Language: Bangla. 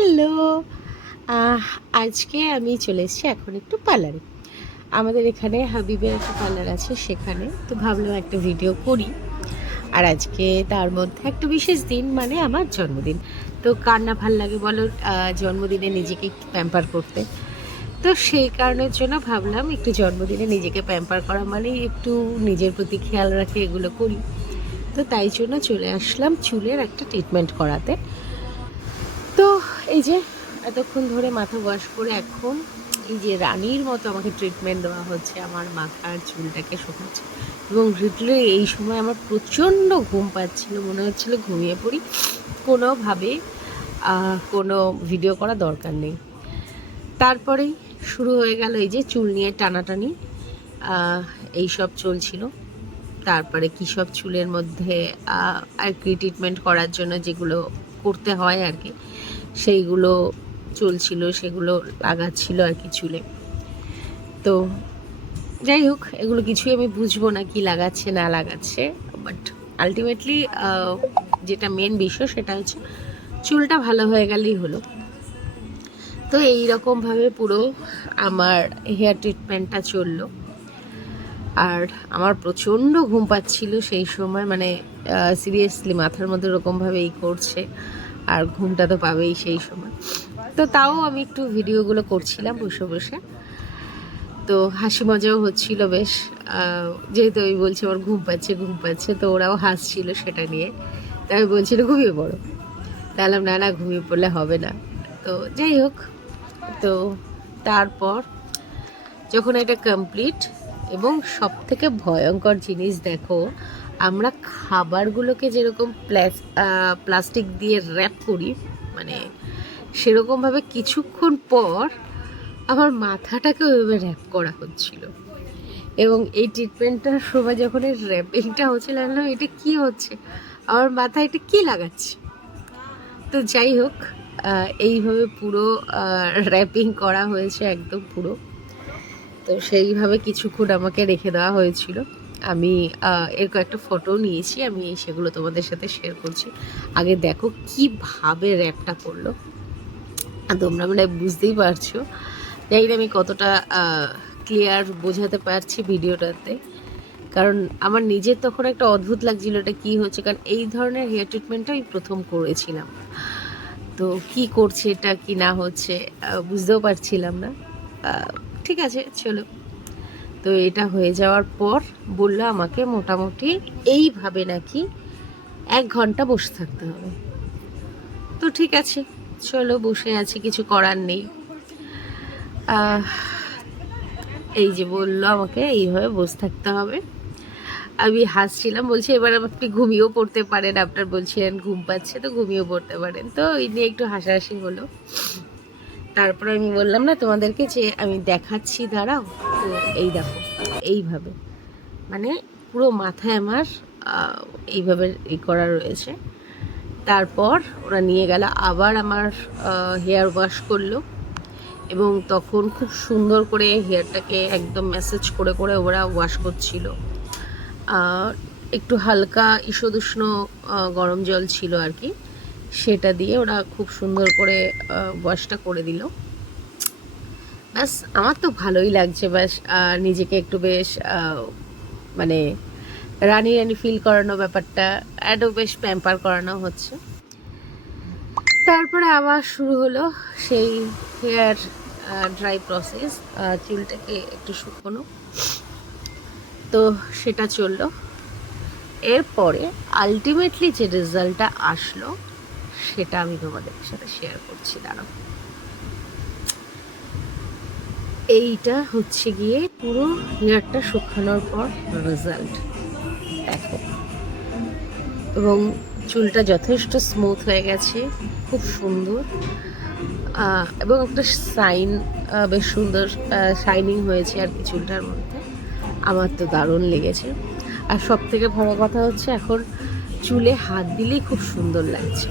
হ্যালো। আজকে আমি চলে এসেছি এখন একটু পার্লারে। আমাদের এখানে হাবিবের একটা পার্লার আছে সেখানে। তো ভাবলাম একটা ভিডিও করি। আর আজকে তার মধ্যে একটা বিশেষ দিন মানে আমার জন্মদিন। তো কার না ভালো লাগে বলো জন্মদিনে নিজেকে প্যাম্পার করতে। তো সেই কারণের জন্য ভাবলাম একটু জন্মদিনে নিজেকে প্যাম্পার করা মানে একটু নিজের প্রতি খেয়াল রাখে এগুলো করি। তো তাই জন্য চলে আসলাম চুলের একটা ট্রিটমেন্ট করাতে। এই যে এতক্ষণ ধরে মাথা ওয়াশ করে এখন এই যে রানীর মতো আমাকে ট্রিটমেন্ট দেওয়া হচ্ছে আমার মাথার চুলটাকে শুকাচ্ছে। এবং রিটলে এই সময় আমার প্রচণ্ড ঘুম পাচ্ছিল, মনে হচ্ছিল ঘুমিয়ে পড়ি। কোনোভাবে কোনো ভিডিও করা দরকার নেই। তারপরেই শুরু হয়ে গেল এই যে চুল নিয়ে টানাটানি। এই সব চলছিল। তারপরে কী সব চুলের মধ্যে আর কি ট্রিটমেন্ট করার জন্য যেগুলো করতে হয় আর কি সেইগুলো চলছিল, সেগুলো লাগাচ্ছিল আর কি চুলে। তো যাই হোক, এগুলো কিছুই আমি বুঝব না কি লাগাচ্ছে, না লাগাচ্ছে বাট আলটিমেটলি যেটা মেন বিষয় সেটা হচ্ছে চুলটা ভালো হয়ে গেলেই হলো। তো এই রকমভাবে পুরো আমার হেয়ার ট্রিটমেন্টটা চলল। আর আমার প্রচণ্ড ঘুম পাচ্ছিল সেই সময় মানে সিরিয়াসলি মাথার মধ্যে ওরকমভাবে এই করছে। আর ঘুমটা তো পাবেই সেই সময়। তো তাও আমি একটু ভিডিওগুলো করছিলাম বসে বসে। তো হাসি মজাও হচ্ছিল বেশ। যেহেতু আমি বলছি আমার ঘুম পাচ্ছে ঘুম পাচ্ছে, তো ওরাও হাসছিল সেটা নিয়ে। তাই আমি বলছিল ঘুমিয়ে পড়ো। তাহলে না না, ঘুমিয়ে পড়লে হবে না। তো যাই হোক, তো তারপর যখন এটা কমপ্লিট এবং সব থেকে ভয়ঙ্কর জিনিস দেখো আমরা খাবারগুলোকে যেরকম প্লাস্টিক দিয়ে র্যাপ করি মানে সেরকমভাবে কিছুক্ষণ পর আমার মাথাটাকে ওইভাবে র্যাপ করা হচ্ছিল। এবং এই ট্রিটমেন্টটার সময় যখন এই র্যাপিংটা হচ্ছিল, আমি এটা কি হচ্ছে? আমার মাথায় এটা কি লাগাচ্ছে? তো যাই হোক এইভাবে পুরো র্যাপিং করা হয়েছে একদম পুরো। তো সেইভাবে কিছুক্ষণ আমাকে রেখে দেওয়া হয়েছিল। আমি এর কয়েকটা ফটো নিয়েছি, আমি সেগুলো তোমাদের সাথে শেয়ার করছি। আগে দেখো কীভাবে র্যাপটা করল। তোমরা মানে বুঝতেই পারছ। যাই না আমি কতটা ক্লিয়ার বোঝাতে পারছি ভিডিওটাতে। কারণ আমার নিজের তখন একটা অদ্ভুত লাগছিল এটা কী হচ্ছে। কারণ এই ধরনের হেয়ার ট্রিটমেন্টটা আমি প্রথম করেছিলাম। তো কি করছে এটা, কি না হচ্ছে বুঝতেও পারছিলাম না। ঠিক আছে, চলো। তো এটা হয়ে যাওয়ার পর বলল আমাকে মোটামুটি এইভাবে নাকি এক ঘণ্টা বসে থাকতে হবে। তো ঠিক আছে, চলো বসে আছি, কিছু করার নেই। এই যে বলল আমাকে এইভাবে বসে থাকতে হবে। আমি হাসছিলাম, বলছি এবার আপনি ঘুমিয়েও পড়তে পারেন আপনার বলছিলেন ঘুম পাচ্ছে, তো ঘুমিয়েও পড়তে পারেন। তো এই নিয়ে একটু হাসাহাসি হলো। তারপরে আমি বললাম, না, তোমাদেরকে যে আমি দেখাচ্ছি, দাঁড়াও। তো এই দেখো, এইভাবে। মানে পুরো মাথায় আমার এইভাবে ই করা রয়েছে। তারপর ওরা নিয়ে গেল, আবার আমার হেয়ার ওয়াশ করল। এবং তখন খুব সুন্দর করে হেয়ারটাকে একদম ম্যাসেজ করে করে ওরা ওয়াশ করছিল। একটু হালকা ঈষদুষ্ণ গরম জল ছিল আর কি। সেটা দিয়ে ওরা খুব সুন্দর করে ওয়াশটা করে দিল। ব্যাস আমার তো ভালোই লাগছে ব্যাস নিজেকে একটু বেশ মানে রানি রানি ফিল করানো ব্যাপারটা অ্যাডও বেশ প্যাম্পার করানো হচ্ছে। তারপরে আবার শুরু হলো সেই হেয়ার ড্রাই প্রসেস চুলটাকে একটু শুকোনো। তো সেটা চলল। এরপরে আলটিমেটলি যে রেজাল্টটা আসলো, সেটা আমি তোমাদের সাথে শেয়ার করছি, দাঁড়াও। এইটা হচ্ছে গিয়ে পুরো হেয়ারটা শুকানোর পর রেজাল্ট দেখো। এবং চুলটা যথেষ্ট স্মুথ হয়ে গেছে, খুব সুন্দর। এবং একটা সাইন বেশ সুন্দর শাইনিং হয়েছে আর কি চুলটার মধ্যে। আমার তো দারুণ লেগেছে। আর সব থেকে বড় কথা হচ্ছে এখন চুলে হাত দিলেই খুব সুন্দর লাগছে।